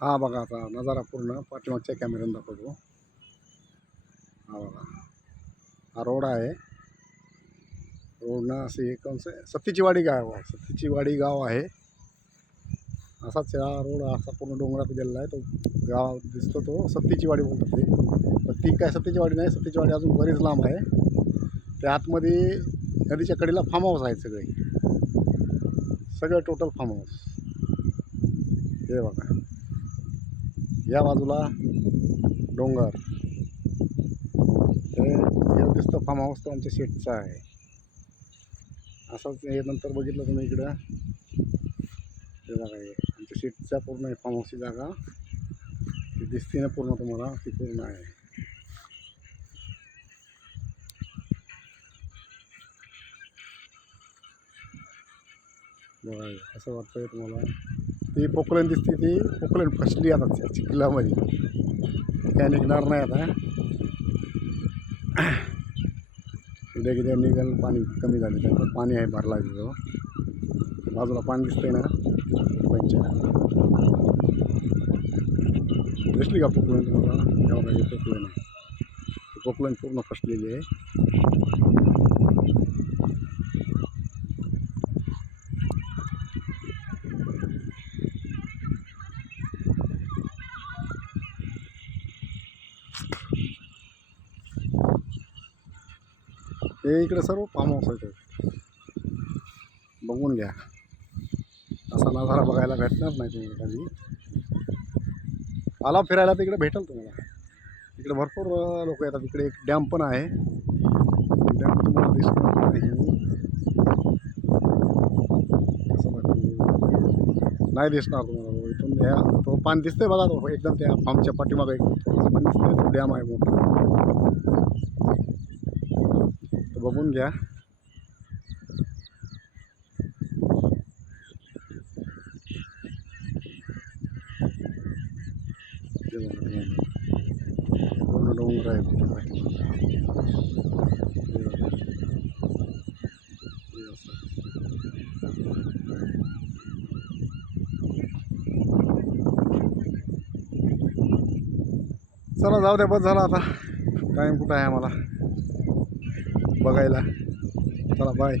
हा बघा आता नजारा पूर्ण पाठीमागच्या कॅमेऱ्याने दाखवतो. हा बघा, हा रोड आहे. रोडनं असे सत्तीची वाडी गाव आहे. सत्तीची वाडी गाव आहे. असाच हा रोड असा पूर्ण डोंगरात गेलेला आहे. तो गाव दिसतो तो सत्तीची वाडी बोलतात ते. पण ती काय सत्तीची वाडी नाही. सत्तीची वाडी अजून बरीच लांब आहे. त्या आतमध्ये नदीच्या कडेला फार्म हाऊस आहेत सगळे टोटल फार्म हाऊस. हे बघा, या बाजूला डोंगर. हे दिसतं फार्म हाऊस तो आमच्या शेतचा आहे. असंच हे नंतर बघितलं तुम्ही इकडं, हे बघा हे आमच्या शेतच्या पूर्ण फार्म हाऊसची जागा ती दिसते ना पूर्ण तुम्हाला, ती पूर्ण आहे. बघा असं वाटतंय तुम्हाला. ती पोकलेन दिसते, ती पोकलेन फसली आता चिखलामध्ये, काय निघणार नाही आता. उद्या किती निघाल, पाणी कमी झाले त्यामुळे पाणी आहे भरला तिथं. बाजूला पाणी दिसतंय ना पंचा. दिसली का पोकलेन तुम्हाला? एवढा हे पोकलेन आहे. पोकलेन पूर्ण फसलेली आहे. हे इकडे सर्व फार्म हाऊस आहे. बघून घ्या, असा नजारा बघायला भेटणार नाही तुम्ही कधी. आला फिरायला तर इकडे भेटेल तुम्हाला. इकडे भरपूर लोक येतात. इकडे एक डॅम पण आहे. डॅम तुम्हाला दिसणार नाही. नाही दिसणार तुम्हाला. इथून ह्या तो पाणी दिसतंय बघा, तो एकदम त्या फार्मच्या पाठीमागे एक थोडंसं पण दिसतंय. तो डॅम आहे मोठा, तो बघून घ्या. पूर्ण डोंगर आहे. चला जाऊ द्या, बस झाला आता. टाईम कुठं आहे आम्हाला बघायला. चला बाय.